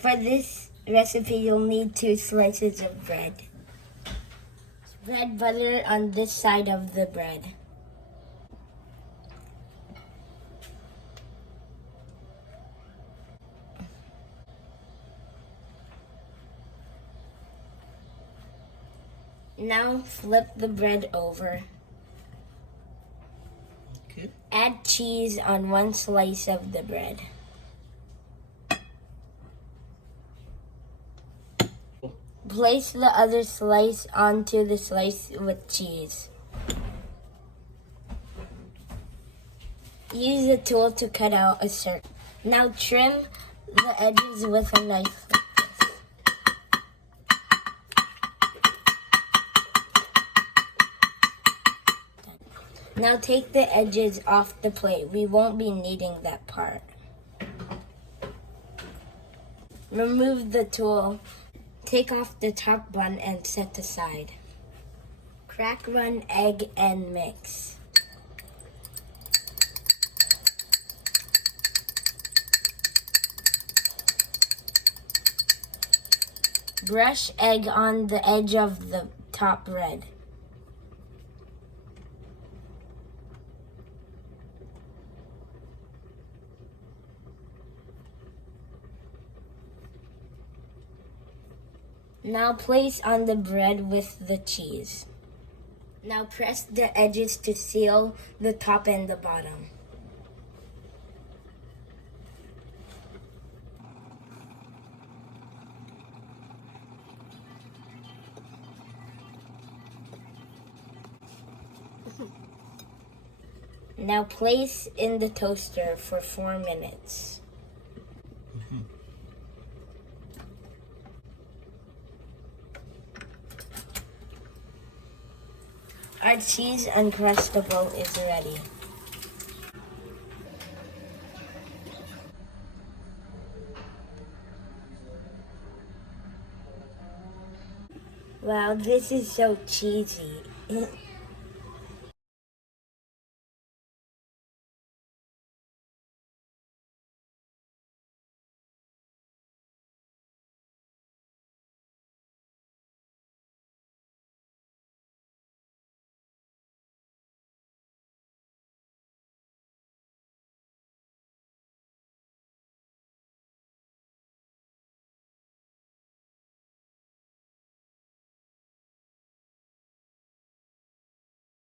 For this recipe, you'll need 2 slices of bread. Spread butter on this side of the bread. Now flip the bread over. Okay. Add cheese on 1 slice of the bread. Place the other slice onto the slice with cheese. Use a tool to cut out a circle. Now trim the edges with a knife like this. Now take the edges off the plate. We won't be needing that part. Remove the tool. Take off the top bun and set aside. Crack 1 egg and mix. Brush egg on the edge of the top bread. Now place on the bread with the cheese. Now press the edges to seal the top and the bottom. Now place in the toaster for 4 minutes. Our cheese Uncrustable is ready. Wow, this is so cheesy.